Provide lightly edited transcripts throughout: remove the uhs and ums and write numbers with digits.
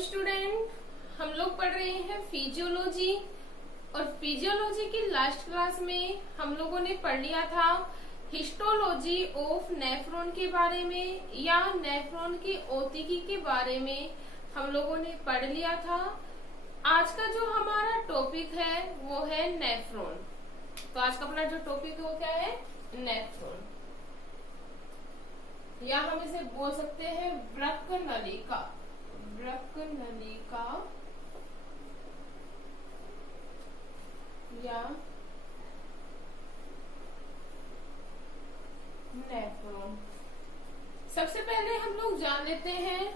Student, हम लोग पढ़ रहे हैं फिजियोलॉजी। और फिजियोलॉजी की लास्ट क्लास में हम लोगों ने पढ़ लिया था हिस्टोलॉजी ऑफ नेफ्रॉन के बारे में, या नेफ्रॉन की औतिकी के बारे में हम लोगों ने पढ़ लिया था। आज का जो हमारा टॉपिक है वो है नेफ्रॉन। तो आज का अपना जो टॉपिक है वो क्या है? नेफ्रॉन, या हम इसे बोल सकते हैं वृक्क नलिका। वृक्क नलिका या नेफ्रॉन। सबसे पहले हम लोग जान लेते हैं,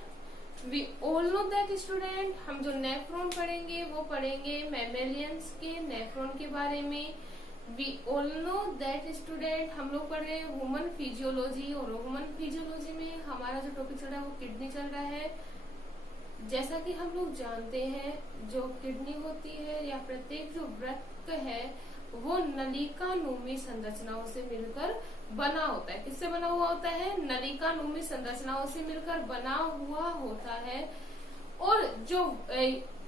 we all know that student, हम जो नेफ्रॉन पढ़ेंगे वो पढ़ेंगे मैमेलियंस के नेफ्रॉन के बारे में। We all know that student, हम लोग पढ़ रहे हैं ह्यूमन फिजियोलॉजी, और ह्यूमन फिजियोलॉजी में हमारा जो टॉपिक चल रहा है वो किडनी चल रहा है। जैसा कि हम लोग जानते हैं, जो किडनी होती है या प्रत्येक जो वृक्क है वो नलिकानुमी संरचनाओं से मिलकर बना होता है। किससे बना हुआ होता है? नलिकानुमी संरचनाओं से मिलकर बना हुआ होता है। और जो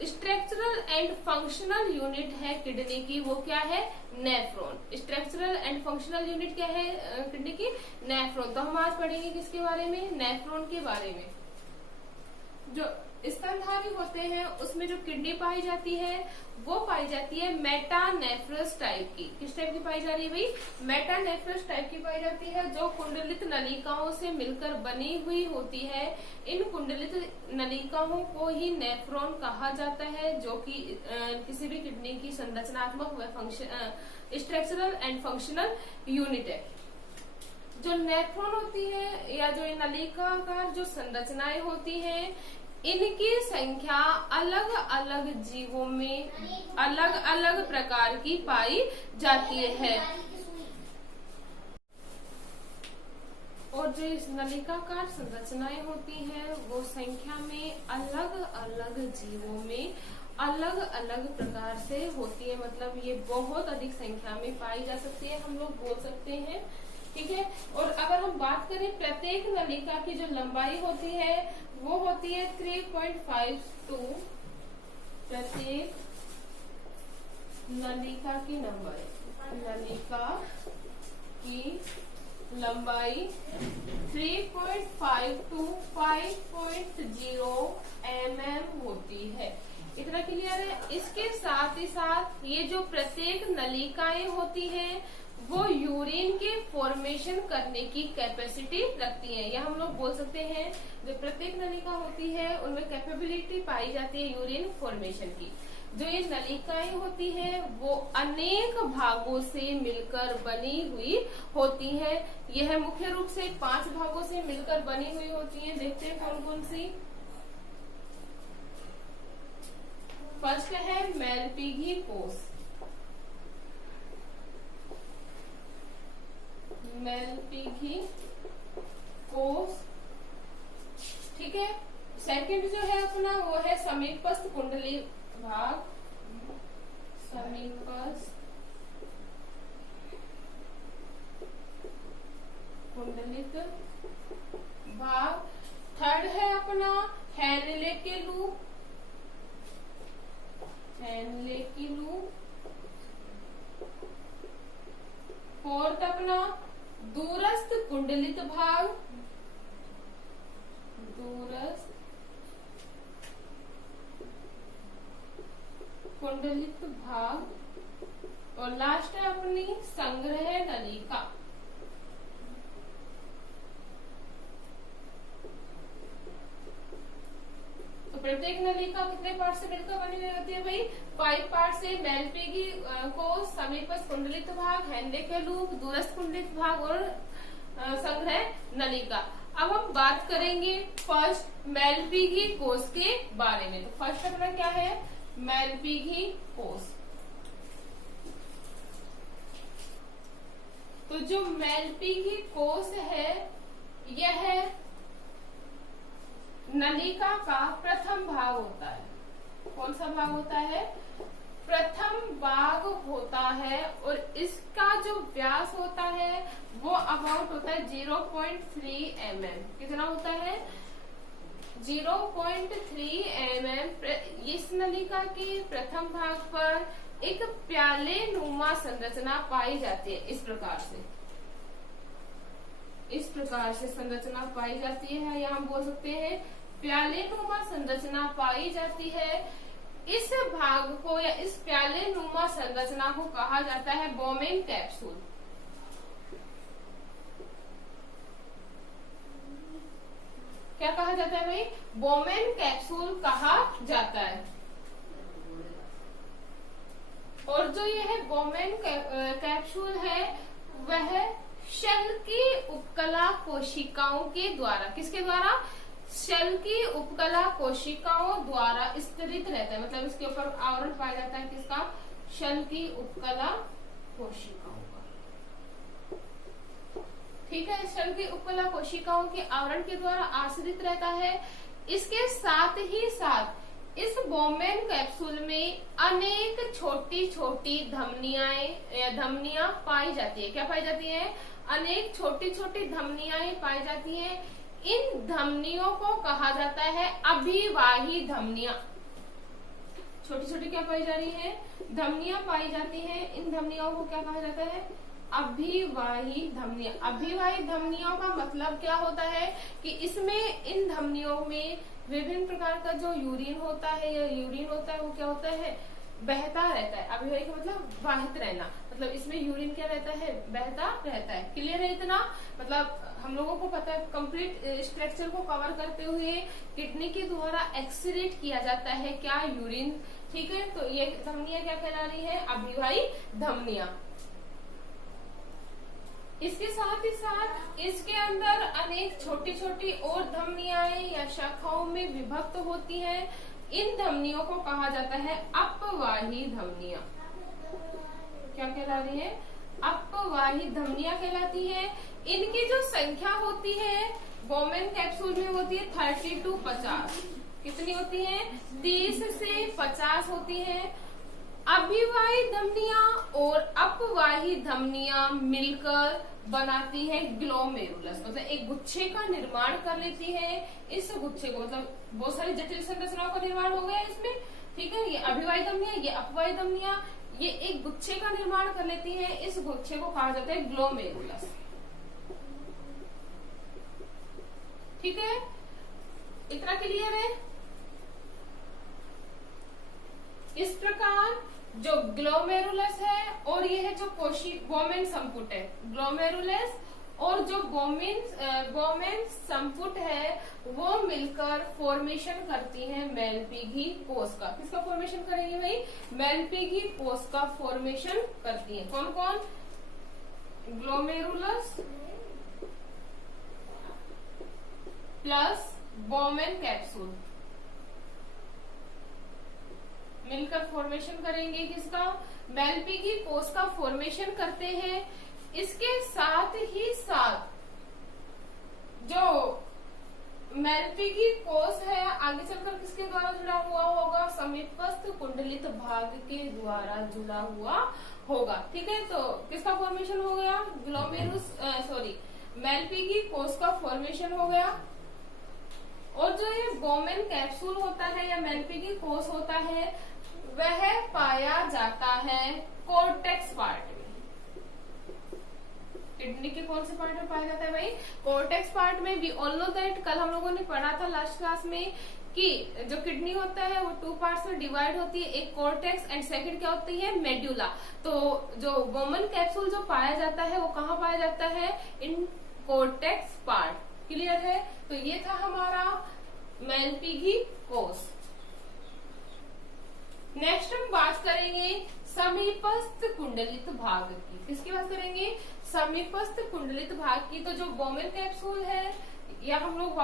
स्ट्रक्चरल एंड फंक्शनल यूनिट है किडनी की वो क्या है? Nephron. Structural and functional unit क्या है किडनी की? नेफ्रॉन। तो हम आज पढ़ेंगे किसके बारे में? नेफ्रॉन के बारे में। जो स्तनधारी होते हैं उसमें जो किडनी पाई जाती है वो पाई जाती है मेटानेफ्रस टाइप की। किस टाइप की पाई जा रही है भाई? मेटानेफ्रस टाइप की पाई जाती है, जो कुंडलित नलिकाओं से मिलकर बनी हुई होती है। इन कुंडलित नलिकाओं को ही नेफ्रॉन कहा जाता है, जो कि किसी भी किडनी की संरचनात्मक व स्ट्रक्चरल एंड फंक्शनल यूनिट है। जो नेफ्रॉन होती है या जो नलिकाकार जो संरचनाएं होती हैं, इनकी संख्या अलग अलग जीवों में अलग अलग प्रकार की पाई जाती है। और जो इस नलिकाकार संरचनाएं होती हैं वो संख्या में अलग अलग जीवों में अलग अलग प्रकार से होती है। मतलब ये बहुत अधिक संख्या में पाई जा सकती है, हम लोग बोल सकते हैं। ठीक है। और अगर हम बात करें प्रत्येक नलिका की जो लंबाई होती है वो होती है 3.52। प्रत्येक नलिका की लंबाई, नलिका की लंबाई 3.5 to 5.0 mm होती है। इतना क्लियर है? इसके साथ ही साथ ये जो प्रत्येक नलिकाएं होती हैं वो यूरिन के फॉर्मेशन करने की कैपेसिटी रखती है, या हम लोग बोल सकते हैं जो प्रत्येक नलिका होती है उनमें कैपेबिलिटी पाई जाती है यूरिन फॉर्मेशन की। जो ये नलिकाएं होती हैं वो अनेक भागों से मिलकर बनी हुई होती हैं। यह मुख्य रूप से 5 भागों से मिलकर बनी हुई होती हैं। देखते हैं कौन कौन सी। फर्स्ट है मेलपीगी कोष। मेलपीगी कोष, ठीक है। सेकंड जो है अपना वो है समीपस्थ कुंडली भाग। समीपस्थ कुंडलित भाग। थर्ड है अपना हेनले के लूप। हेनले की लूप। फोर्थ अपना दूरस्थ कुंडलित भाग। दूरस्थ कुंडलित भाग। और लास्ट है अपनी संग्रह नलिका। तो प्रत्येक नलिका कितने पार्ट से मिलकर बनी हुई होती है भाई? 5 पार्ट से। मेलपीगी कोष, समीपस्थ कुंडलित भाग, हेनले के लूप, दूरस्थ कुंडलित भाग और संग्रह नलिका। अब हम बात करेंगे फर्स्ट मेलपीगी कोष के बारे में। तो फर्स्ट अपना क्या है? मेलपीगी कोष। तो जो मेलपीगी कोष है यह नलिका का प्रथम भाग होता है। कौन सा भाग होता है? प्रथम भाग होता है। और इसका जो व्यास होता है वो अबाउट होता है 0.3 mm। कितना होता है? 0.3 mm इस नलिका के प्रथम भाग पर एक प्याले नुमा संरचना पाई जाती है। इस प्रकार से संरचना पाई जाती है, या हम बोल सकते हैं प्याले नुमा संरचना पाई जाती है। इस भाग को या इस प्याले नुमा संरचना को कहा जाता है बोमेन कैप्सूल। क्या कहा जाता है भाई? बोमेन कैप्सूल कहा जाता है। और जो यह बोमेन कैप्सूल है वह शेल की उपकला कोशिकाओं के द्वारा, किसके द्वारा? शेल की उपकला कोशिकाओं द्वारा स्तरित रहता है। मतलब इसके ऊपर आवरण पाया जाता है किसका? शेल की उपकला कोशिकाओं का। ठीक है, शेल की उपकला कोशिकाओं के आवरण के द्वारा आश्रित रहता है। इसके साथ ही साथ इस बोमेन कैप्सूल में अनेक छोटी छोटी धमनियां पाई जाती है। क्या पाई जाती है? अनेक छोटी छोटी धमनियां पाई जाती हैं। इन धमनियों को कहा जाता है अभिवाही धमनियां। छोटी छोटी क्या पाई जा रही है? धमनियां पाई जाती हैं। इन धमनियों को क्या कहा जाता है? अभिवाही धमनियां। अभिवाही धमनियों का मतलब क्या होता है कि इसमें इन धमनियों में विभिन्न प्रकार का जो यूरिन होता है या यूरिन होता है वो क्या होता है? बहता रहता है। अभिवाही का मतलब वाहित रहना, मतलब इसमें यूरिन क्या रहता है? बहता रहता है। क्लियर है इतना? मतलब हम लोगों को पता है कंप्लीट स्ट्रक्चर को कवर करते हुए किडनी के द्वारा एक्सक्रीट किया जाता है क्या? यूरिन। ठीक है, तो ये धमनियां क्या कहला रही है? अभिवाही धमनियां। इसके साथ ही साथ इसके अंदर अनेक छोटी छोटी और धमनियां या शाखाओं में विभक्त होती हैं। इन धमनियों को कहा जाता है अपवाही धमनियां। क्या कहला रही है? अपवाही धमनियां कहलाती है। इनकी जो संख्या होती है बोमेन कैप्सूल में होती है 30 to 50। कितनी होती है? 30 से 50 होती है। अभिवाही धमनियां और अपवाही धमनियां मिलकर बनाती है ग्लोमेरुलस, मतलब एक गुच्छे का निर्माण कर लेती है। इस गुच्छे को मतलब बहुत सारी जटिल संरचनाओं का निर्माण हो गया इसमें। ठीक है, ये अभिवाही धमनियां, ये अपवाही धमनियां, ये एक गुच्छे का निर्माण कर लेती है। इस गुच्छे को कहा जाता है ग्लोमेरुलस। ठीक है, इतना क्लियर है? इस प्रकार जो ग्लोमेरुलस है और ये है जो बोमेन संपुट है, ग्लोमेरुलस और जो बोमेन संपुट है वो मिलकर फॉर्मेशन करती है मेलपीघी कोष का। किसका फॉर्मेशन करेंगे भाई? मेलपीघी कोष का फॉर्मेशन करती है। कौन कौन? ग्लोमेरुलस प्लस बोमेन कैप्सूल मिलकर फॉर्मेशन करेंगे किसका? मेलपीघी कोष का फॉर्मेशन करते हैं। इसके साथ ही साथ जो मेलपीघी कोष है आगे चलकर किसके द्वारा जुड़ा हुआ होगा? समीपस्थ कुंडलित भाग के द्वारा जुड़ा हुआ होगा। ठीक है, तो किसका फॉर्मेशन हो गया? मेलपीघी कोष का फॉर्मेशन हो गया। और जो ये बोमेन कैप्सूल होता है या मेलपीघी कोष होता है वह पाया जाता है कोर्टेक्स पार्ट में। किडनी के कौन से पार्ट में पाया जाता है भाई? कोर्टेक्स पार्ट में। वी ऑल नो दैट, कल हम लोगों ने पढ़ा था लास्ट क्लास में कि जो किडनी होता है वो 2 पार्ट्स में डिवाइड होती है, एक कोर्टेक्स एंड सेकंड क्या होती है? मेड्यूला। तो जो बोमेन कैप्सूल जो पाया जाता है वो कहाँ पाया जाता है? इन कोर्टेक्स पार्ट। क्लियर है? तो ये था हमारा मेलपीघी कोष। नेक्स्ट हम बात करेंगे समीपस्थ कुंडलित भाग की। किसकी बात करेंगे? समीपस्थ कुंडलित भाग की। तो जो बोमेन कैप्सूल है या हम लोग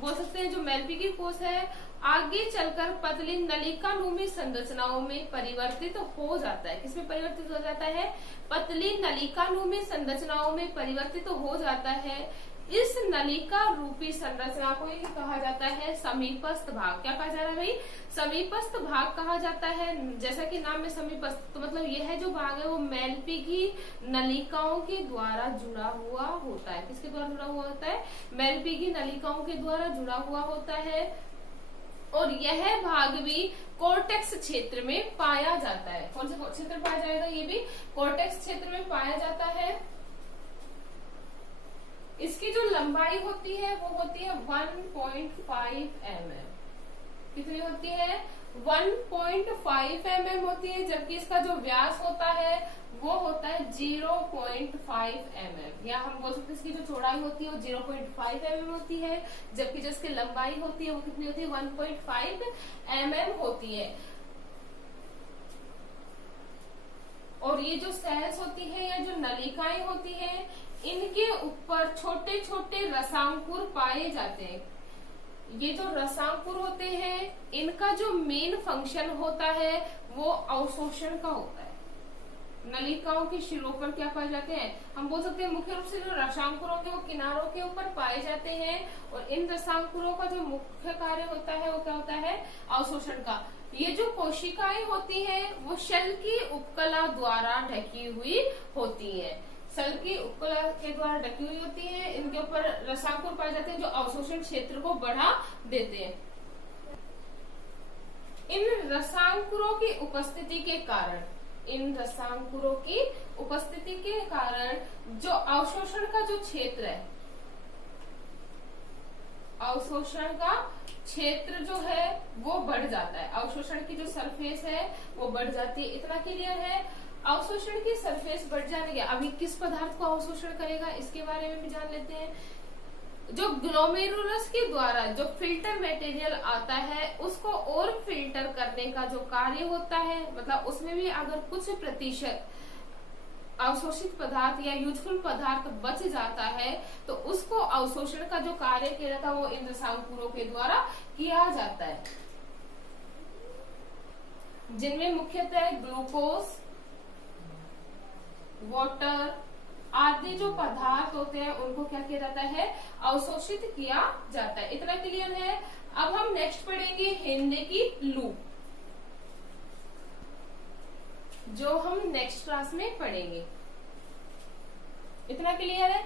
बोल सकते हैं जो मेलपीघी कोष है आगे चलकर पतली नलिकानुमी संरचनाओं में परिवर्तित हो जाता है। किसमें परिवर्तित हो जाता है? पतली नलिकानुमी संरचनाओं में परिवर्तित हो जाता है। इस नलिका रूपी संरचना को ये कहा जाता है समीपस्थ भाग। क्या कहा जा रहा है भाई? समीपस्थ भाग कहा जाता है। जैसा कि नाम में समीपस्थ, तो मतलब यह जो भाग है वो मेलपीघी नलिकाओं के द्वारा जुड़ा हुआ होता है। किसके द्वारा जुड़ा हुआ होता है? मेलपीघी नलिकाओं के द्वारा जुड़ा हुआ होता है। और यह भाग भी कोर्टेक्स क्षेत्र में पाया जाता है। कौन सा क्षेत्र पाया जाएगा? ये भी कोर्टेक्स क्षेत्र में पाया जाता है। इसकी जो लंबाई होती है वो होती है 1.5 mm। कितनी होती है? 1.5 mm होती है, जबकि इसका जो व्यास होता है वो होता है 0.5 mm। या हम बोल सकते हैं इसकी जो चौड़ाई होती है वो 0.5 mm होती है, जबकि जो इसकी लंबाई होती है वो कितनी होती है? 1.5 mm होती है। और ये जो सेल्स होती है या जो नलिकाएं होती है, इनके ऊपर छोटे छोटे रसांकुर पाए जाते हैं। ये जो रसांकुर होते हैं, इनका जो मेन फंक्शन होता है वो अवशोषण का होता है। नलिकाओं के शिरों पर क्या पाए जाते हैं? हम बोल सकते हैं मुख्य रूप से जो रसांकुरों के वो किनारों के ऊपर पाए जाते हैं, और इन रसांकुरों का जो मुख्य कार्य होता है वो क्या होता है? अवशोषण का। ये जो कोशिकाएं होती हैं वो शल की उपकला द्वारा ढकी हुई होती है। सेल की उपकला के द्वारा ढकी हुई होती है, इनके ऊपर रसांकुर पाए जाते हैं जो अवशोषण क्षेत्र को बढ़ा देते हैं। इन रसांकुरों की उपस्थिति के कारण, इन रसांकुरों की उपस्थिति के कारण जो अवशोषण का जो क्षेत्र है, अवशोषण का क्षेत्र जो है वो बढ़ जाता है। अवशोषण की जो सरफेस है वो बढ़ जाती है। इतना क्लियर है? अवशोषण की सरफेस बढ़ जाने के अभी किस पदार्थ को अवशोषण करेगा इसके बारे में भी जान लेते हैं। जो ग्लोमेरुलस के द्वारा जो फिल्टर मटेरियल आता है उसको और फिल्टर करने का जो कार्य होता है, मतलब उसमें भी अगर कुछ प्रतिशत अवशोषित पदार्थ या यूजफुल पदार्थ बच जाता है तो उसको अवशोषण का जो कार्य किया जाता है वो इन रसांकुरों के द्वारा किया जाता है, जिनमें मुख्यतः ग्लूकोज, वाटर आदि जो पदार्थ होते हैं उनको क्या किया जाता है? अवशोषित किया जाता है। इतना क्लियर है? अब हम नेक्स्ट पढ़ेंगे हेनरी की लूप, जो हम नेक्स्ट क्लास में पढ़ेंगे। इतना क्लियर है?